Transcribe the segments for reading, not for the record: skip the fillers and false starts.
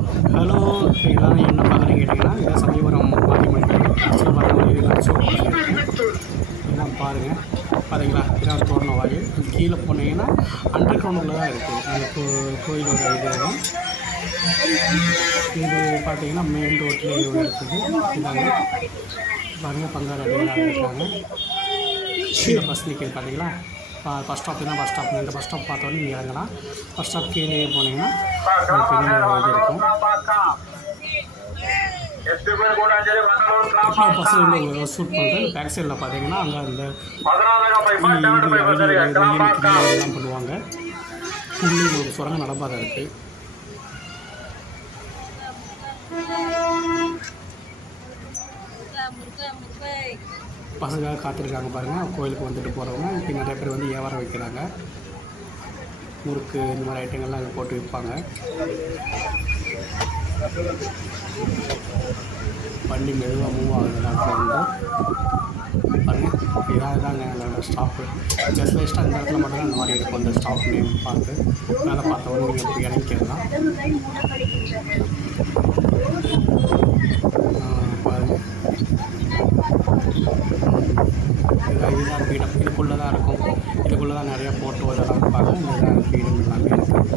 Hello, இப்போ எல்லோரும் என்ன பார்க்குறீங்க கேட்டிங்கன்னா, இதான் சமயபுரம் மாரியம்மன் ஆக்சுவலாக பார்த்தீங்கன்னா இதெல்லாம் ஷோ பண்ணியிருக்கேன். இதெல்லாம் பாருங்கள், பார்த்தீங்களா? இதான் தோரண வாயில். அது கீழே போனீங்கன்னா அண்டர் கிரவுண்டில் தான் இருக்குது அந்த கோயிலோட இது. இது பார்த்தீங்கன்னா மெயின் ரோட்லேயே இருக்குது. இதாங்க பாருங்கள், பங்காளி அடிகளாக இருக்காங்க. கீழே பஸ் நிற்கிது பார்த்தீங்களா? பஸ் ஸ்டாப் தான். பஸ் ஸ்டாப் இந்த பஸ் ஸ்டாப் பார்த்தோன்னே நீங்கள் இறங்கலாம். பஸ் ஸ்டாப் கீழே போனீங்கன்னா பெரிய இது இருக்கும். பஸ்ஸில் ஷூட் பண்ணுறது பேக் சைடில் பார்த்தீங்கன்னா அங்கே அந்த எல்லாம் பண்ணுவாங்க. உள்ளே ஒரு சுரங்க நடப்பாதை இருக்குது. பசங்க காத்திருக்காங்க பாருங்கள். கோயிலுக்கு வந்துட்டு போகிறவங்க இப்போ நிறைய பேர் வந்து வியாபாரம் வைக்கிறாங்க. முறுக்கு இந்த மாதிரி ஐட்டங்கள்லாம் இது போட்டு விற்பாங்க. வண்டி மெதுவாக மூவ் ஆகுது. நாட்டில் வந்து பாருங்கள், இதாங்க என்னோடய ஸ்டாப்பு. ஜஸ்ட் லைஸ்ட்டாக அந்த இடத்துல மட்டும்தான் அந்த மாதிரி இருக்கும். அந்த ஸ்டாப் நேம் பார்த்து மேலே பார்த்தவொடனே நீங்கள் எப்படி இறங்கிக்கலாம். பாருங்கள், இதுதான் பீடம். இதுக்குள்ளே தான் இருக்கும். இதுக்குள்ளே தான் நிறையா ஃபோட்டோ இதெல்லாம் இருப்பாங்க. இதுதான் பீடம் எல்லாமே இருக்குது.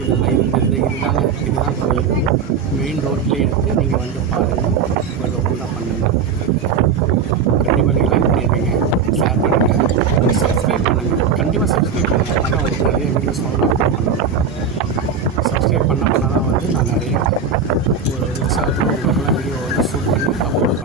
இதுதாங்க இதுதான் கோயில். மெயின் ரோட்லேயே இருக்குது. நீங்கள் வந்து பாருங்கள்.